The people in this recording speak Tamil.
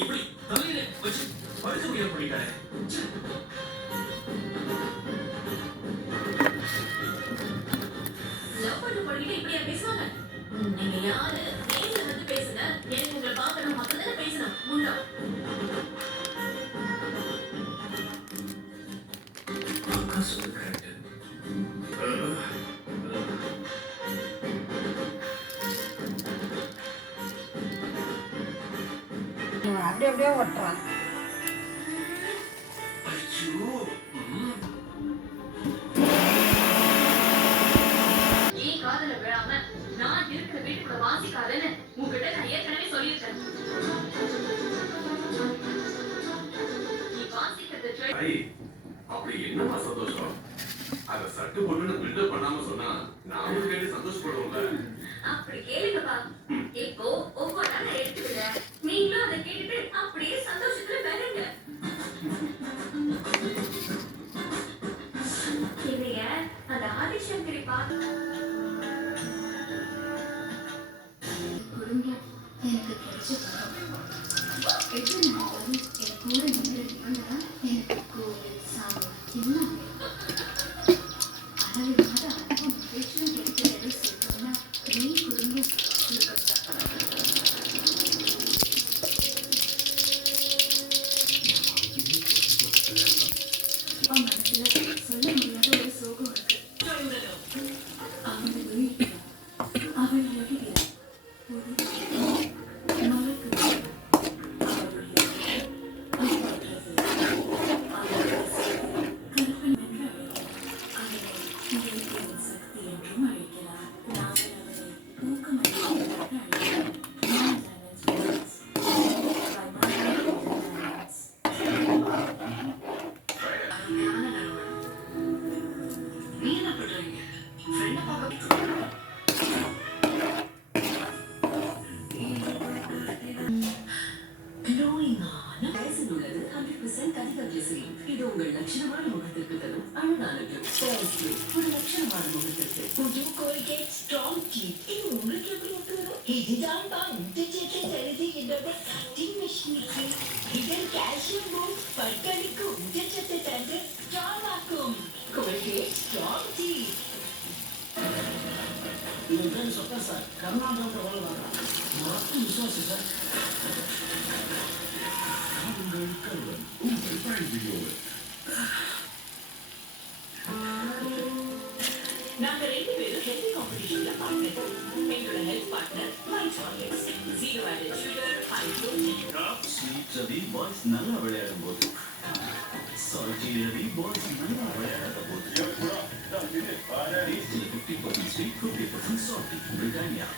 இப்படி தலையில வச்சு படுக்க முடியாது பண்ணிட்டாரு. லவ் பண்ண பொண்ணுகிட்ட இப்படியா பேசுவாங்க? நீங்க யாரு? நேர்ல வந்து பேசுங்க. எனக்கு உங்களை பார்க்கணும். அப்பதானே பேசணும். முண்டா. அக்கா சொல்றது கரெக்ட். அப்படி அப்படியே ஓட்டுறான். ஐயோ நீ காதல விழாம நான் இருக்கிற வீட்டுக்குள்ள வாசிக்காதேன்னு உங்ககிட்ட நான் ஏற்கனவே சொல்லியிருக்கேன். நீ வாசிக்கிறது ஐ, அப்படி என்னமா சந்தோஷம்? அத சட்டு பொண்ணுன்னு பில்டப் பண்ணாம சொன்னா நாமளும் கேட்டு சந்தோஷப்படுவோம்ல. அப்படி கேளுங்கப்பா. இப்போ ஒவ்வொரு நாள் எடுத்துக்கிற நீங்களும் அதை கேட்டுட்டு அப்படியே சந்தோஷத்துல விளைங்க. இதைய அந்த ஆதிசங்கரி பார்த்து குடும்பம் எனக்கு கிடைச்ச எப்படி நடந்தாலும் என் கூட நின்றுட்டா எனக்கு கோவில் சாமி எல்லாமே அளவில்லாத அன்பும் மகிழ்ச்சியும் கிடைக்கிறது சொல்லணும்னா நீ குடும்பம் மனசுல சொல்ல முடியாத ஒரு சோகம் இருக்கு. அவள் விழிக்கிறாள், அவள் எழுகிறாள், ஒரு மலக்குகிறாள். இது உங்கள் லட்சணமான முகத்திற்கு தரும் அழகான ஒரு லட்சணமான முகத்திற்கு புது கோல்கேட் ஸ்ட்ராங் டீத். இது உங்களுக்கு எப்படி ஒத்து வரும்? இதுதான் ஊட்டச்சத்தை தருது என்னோட கட்டிங் மிஷினுக்கு. இதன் கால்சியம் பூம் பற்களுக்கு ஊட்டச்சத்தை தந்து ஸ்ட்ராங் ஆக்கும். Colgate strong teeth. என் பேர் சொக்கா சார், கர்நாடகாவில் வேலை பார்க்குறேன். மொத்த விசுவாசி சார். உங்கள் கருவன் உங்கள் பிரைம் வீடியோவில் நாங்க ரெண்டு பேரும் ஹெல்தி காம்படிஷன்ல பார்ட்னர். எங்களோட health partner my choice. Zero added sugar, high protein. Sweet Ravi boys நல்லா விளையாடும் போது, சால்ட்டி ரவி பாய்ஸ் நல்லா விளையாடாத போது, டேஸ்டில் 50% ஸ்வீட் 50% சால்ட்டி. பிரிட்டானியா